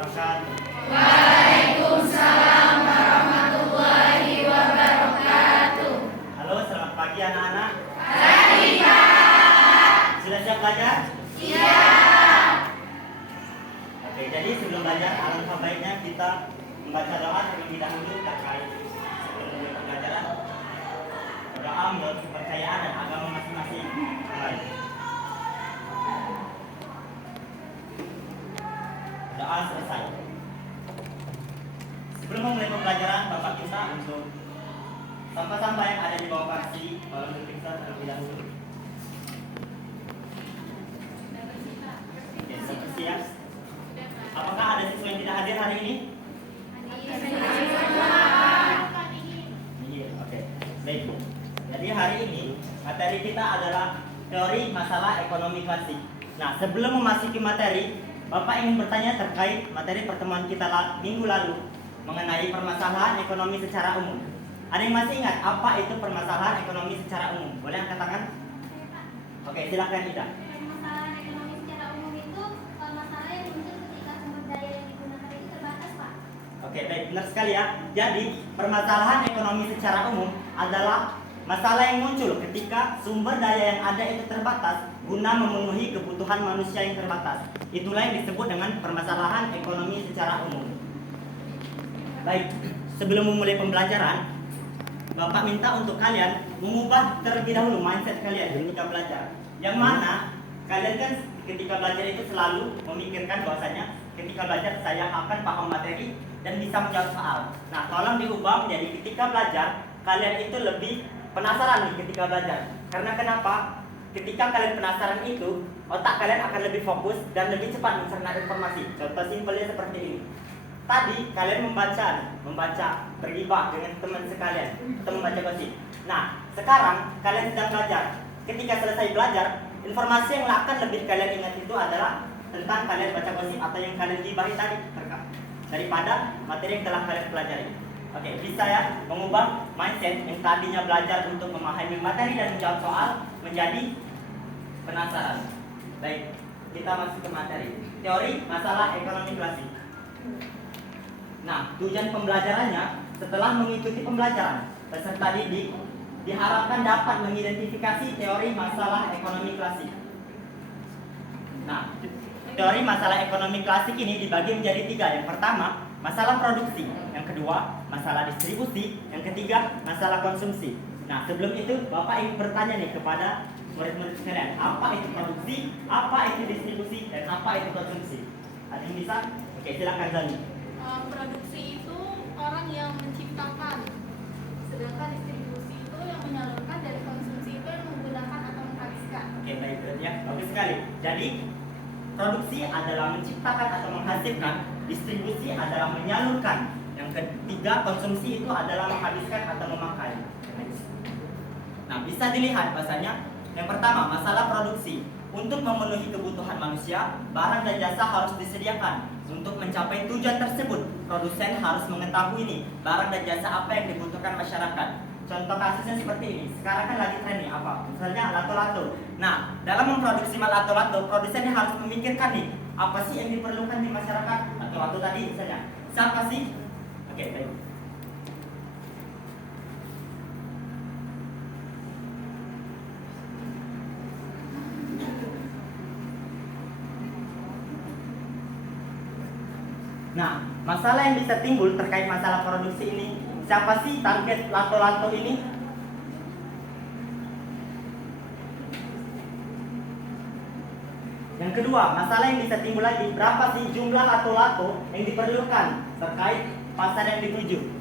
wabarakatuh. Waalaikumsalam warahmatullahi wabarakatuh. Halo, selamat pagi anak-anak. Pagi Pak. Sudah siap belajar? Siap. Oke, jadi sebelum belajar, alangkah baiknya kita membaca doa terlebih dahulu terkait sebelum mulai pembelajaran. Doa menurut kepercayaan dan agama masing-masing. Baik. Doa selesai. Sebelum memulai pembelajaran, Bapak minta untuk sampah-sampah yang ada di bawah kursi tolong diperiksa terlebih dahulu. Oke, siap. Apakah ada siswa yang tidak hadir hari ini? Iya, oke. Baik. Jadi hari ini materi kita adalah teori masalah ekonomi klasik. Nah, sebelum memasuki materi, Bapak ingin bertanya terkait materi pertemuan kita minggu lalu mengenai permasalahan ekonomi secara umum. Ada yang masih ingat apa itu permasalahan ekonomi secara umum? Boleh angkat tangan? Oke, silakan Ida. Permasalahan ekonomi secara umum itu masalah yang muncul ketika sumber daya yang digunakan itu terbatas, Pak. Oke, baik, benar sekali ya. Jadi, permasalahan ekonomi secara umum adalah masalah yang muncul ketika sumber daya yang ada itu terbatas guna memenuhi kebutuhan manusia yang terbatas. Itulah yang disebut dengan permasalahan ekonomi secara umum. Baik, sebelum memulai pembelajaran, Bapak minta untuk kalian mengubah terlebih dahulu mindset kalian ketika belajar. Yang mana kalian kan ketika belajar itu selalu memikirkan bahwasanya ketika belajar saya akan paham materi dan bisa menjawab soal. Nah, tolong diubah menjadi ketika belajar kalian itu lebih penasaran nih ketika belajar. Karena kenapa? Ketika kalian penasaran itu, otak kalian akan lebih fokus dan lebih cepat mencerna informasi. Contoh simpelnya seperti ini. Tadi kalian membaca bergibah dengan teman sekalian, atau membaca gosip. Nah, sekarang kalian sedang belajar. Ketika selesai belajar, informasi yang akan lebih kalian ingat itu adalah tentang kalian baca gosip atau yang kalian gibahi tadi, daripada materi yang telah kalian pelajari. Oke, bisa ya mengubah mindset yang tadinya belajar untuk memahami materi dan menjawab soal menjadi penasaran. Baik, kita masuk ke materi. Teori masalah ekonomi klasik. Nah, tujuan pembelajarannya setelah mengikuti pembelajaran, peserta didik diharapkan dapat mengidentifikasi teori masalah ekonomi klasik. Nah, teori masalah ekonomi klasik ini dibagi menjadi 3. Yang pertama, masalah produksi. Yang kedua, masalah distribusi. Yang ketiga, masalah konsumsi. Nah, sebelum itu Bapak ingin bertanya nih kepada murid-murid sekalian, apa itu produksi, apa itu distribusi, dan apa itu konsumsi? Ada yang bisa? Oke, silakan Zani. Produksi itu orang yang menciptakan, sedangkan distribusi itu yang menyalurkan, dari konsumsi itu yang menggunakan atau menghabiskan. Oke, baik ya, bagus sekali. Jadi produksi adalah menciptakan atau menghasilkan, distribusi adalah menyalurkan, yang ketiga konsumsi itu adalah menghabiskan atau memakai. Nah, bisa dilihat bahasanya yang pertama masalah produksi. Untuk memenuhi kebutuhan manusia, barang dan jasa harus disediakan. Untuk mencapai tujuan tersebut, produsen harus mengetahui nih barang dan jasa apa yang dibutuhkan masyarakat. Contoh kasusnya seperti ini. Sekarang kan lagi tren nih apa? Misalnya lato-lato. Nah, dalam memproduksi lato-lato, produsennya harus memikirkan nih apa sih yang diperlukan di masyarakat. Lato-lato tadi misalnya. Siapa sih? Oke, baik. Nah, masalah yang bisa timbul terkait masalah produksi ini, siapa sih target lato-lato ini? Yang kedua, masalah yang bisa timbul lagi, berapa sih jumlah lato-lato yang diperlukan terkait pasar yang dituju?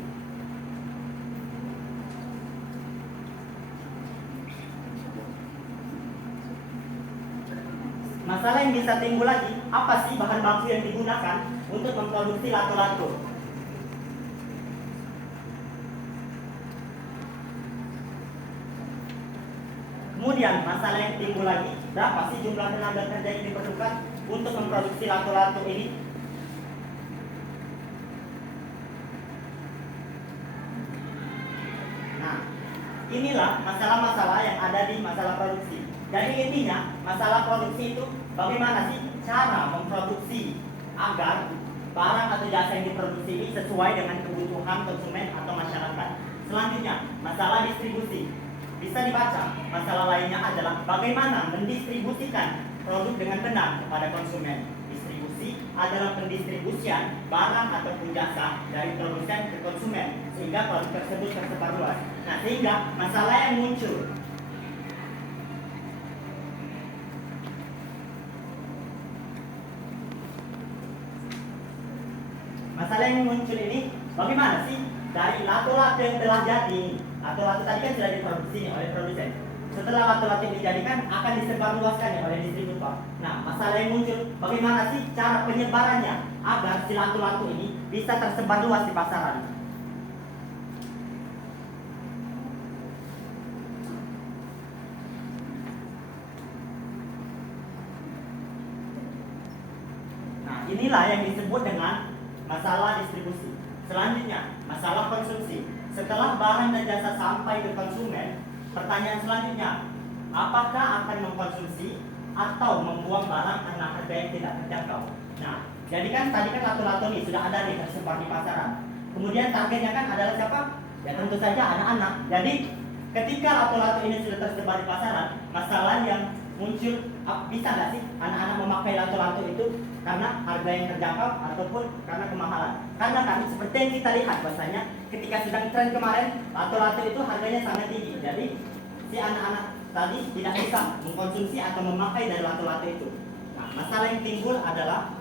Masalah yang bisa timbul lagi, apa sih bahan baku yang digunakan untuk memproduksi lato-lato? Kemudian masalah yang timbul lagi, berapa sih jumlah tenaga kerja yang diperlukan untuk memproduksi lato-lato ini? Nah, inilah masalah-masalah yang ada di masalah produksi. Jadi intinya masalah produksi itu bagaimana sih cara memproduksi agar barang atau jasa yang diproduksi ini sesuai dengan kebutuhan konsumen atau masyarakat. Selanjutnya, masalah distribusi. Bisa dibaca, masalah lainnya adalah bagaimana mendistribusikan produk dengan benar kepada konsumen. Distribusi adalah pendistribusian barang ataupun jasa dari produsen ke konsumen sehingga produk tersebut tersebar luas. Nah, sehingga masalah yang muncul ini bagaimana sih dari lato-lato yang telah jadi. Lato-lato tadi kan sudah diproduksi oleh produsen. Setelah lato-lato yang dijadikan akan disebarluaskan oleh distributor. Nah, masalah yang muncul bagaimana sih cara penyebarannya agar si lato-lato ini bisa tersebar luas di pasaran. Nah, inilah yang disebut dengan masalah distribusi. Selanjutnya, masalah konsumsi. Setelah barang dan jasa sampai ke konsumen, pertanyaan selanjutnya, apakah akan mengkonsumsi atau membuang barang karena harga yang tidak terjangkau? Nah, jadi kan tadi kan lato-lato nih sudah ada nih tersebar di pasaran. Kemudian targetnya kan adalah siapa? Ya tentu saja anak-anak. Jadi ketika lato-lato ini sudah tersebar di pasaran, masalah yang muncul, bisa nggak sih anak-anak memakai lato-lato itu karena harga yang terjangkau ataupun karena kemahalan? Karena kan seperti yang kita lihat bahasanya ketika sedang tren kemarin, lato-lato itu harganya sangat tinggi. Jadi si anak-anak tadi tidak bisa mengkonsumsi atau memakai dari lato-lato itu. Nah, masalah yang timbul adalah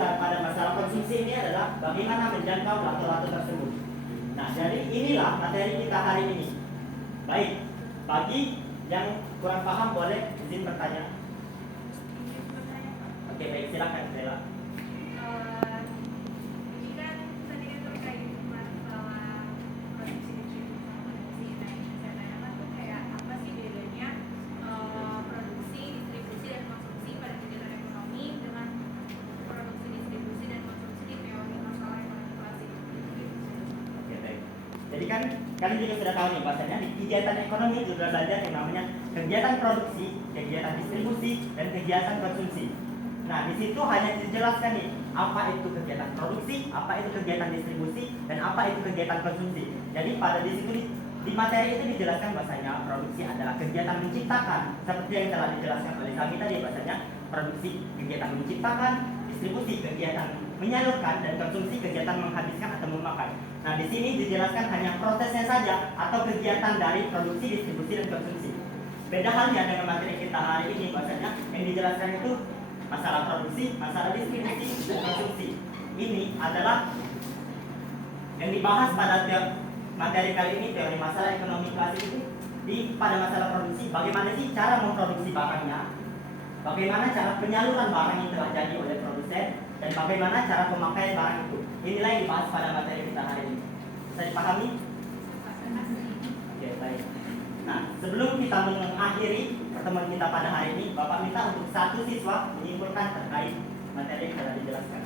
pada masalah konsumsi ini adalah bagaimana menjangkau lato-lato tersebut. Nah, jadi inilah materi kita hari ini. Baik, bagi yang kurang paham boleh izin bertanya. Oke, baik, silakan Bella. Ini kan tadi kan terkait masalah produksi distribusi sama produksi. Nah, yang saya tanyakan tuh kayak apa sih bedanya produksi, distribusi, dan konsumsi pada kegiatan ekonomi dengan produksi, distribusi, dan konsumsi di teori masalah ekonomi klasik. Oke, baik. Jadi kan kalian juga sudah tahu nih bahasanya di kegiatan ekonomi juga belajar yang namanya kegiatan produksi, kegiatan distribusi, dan kegiatan konsumsi. Nah, di situ hanya dijelaskan nih apa itu kegiatan produksi, apa itu kegiatan distribusi, dan apa itu kegiatan konsumsi. Jadi pada di situ di materi itu dijelaskan bahasanya produksi adalah kegiatan menciptakan, seperti yang telah dijelaskan oleh kami tadi bahasanya produksi kegiatan menciptakan, distribusi kegiatan menyalurkan, dan konsumsi kegiatan menghabiskan atau memakai. Nah, di sini dijelaskan hanya prosesnya saja atau kegiatan dari produksi, distribusi, dan konsumsi. Beda halnya dengan materi kita hari ini bahasanya yang dijelaskan itu masalah produksi, masalah distribusi, dan konsumsi. Ini adalah yang dibahas pada materi kali ini, teori masalah ekonomi klasik itu. Pada masalah produksi, bagaimana sih cara memproduksi barangnya, bagaimana cara penyaluran barang yang telah jadi oleh produsen, dan bagaimana cara pemakaian barang itu. Inilah yang dibahas pada materi kita hari ini. Bisa dipahami? Oke, baik. Nah, sebelum kita mengakhiri pertemuan kita pada hari ini, Bapak minta untuk satu siswa menyimpulkan terkait materi yang telah dijelaskan.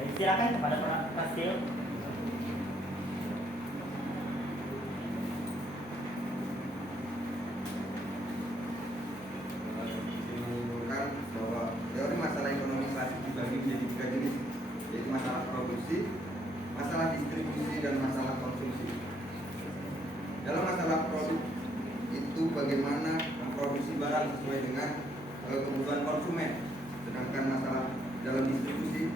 Baik, silakan kepada Pak Kastil. Menyimpulkan bahwa teori masalah ekonomi klasik dibagi menjadi 3 jenis, yaitu masalah produksi, masalah distribusi, dan masalah konsumsi. Dalam masalah produk itu bagaimana memproduksi barang sesuai dengan kebutuhan konsumen. Sedangkan masalah dalam distribusi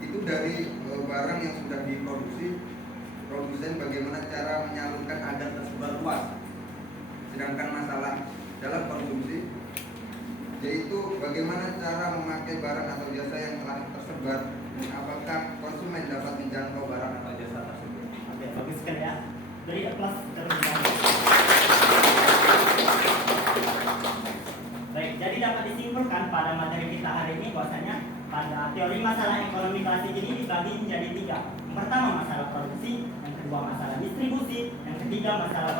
itu dari barang yang sudah diproduksi, produsen bagaimana cara menyalurkan agar tersebar luas. Sedangkan masalah dalam konsumsi yaitu bagaimana cara memakai barang atau jasa yang telah tersebar dan apakah konsumen dapat menjangkau barang atau jasa tersebut. Oke, bagus sekali ya. Beri aplaus terlebih dahulu. Baik, jadi dapat disimpulkan pada materi kita hari ini bahwasanya pada teori masalah ekonomi klasik ini dibagi menjadi 3. Yang pertama masalah produksi, yang kedua masalah distribusi, yang ketiga masalah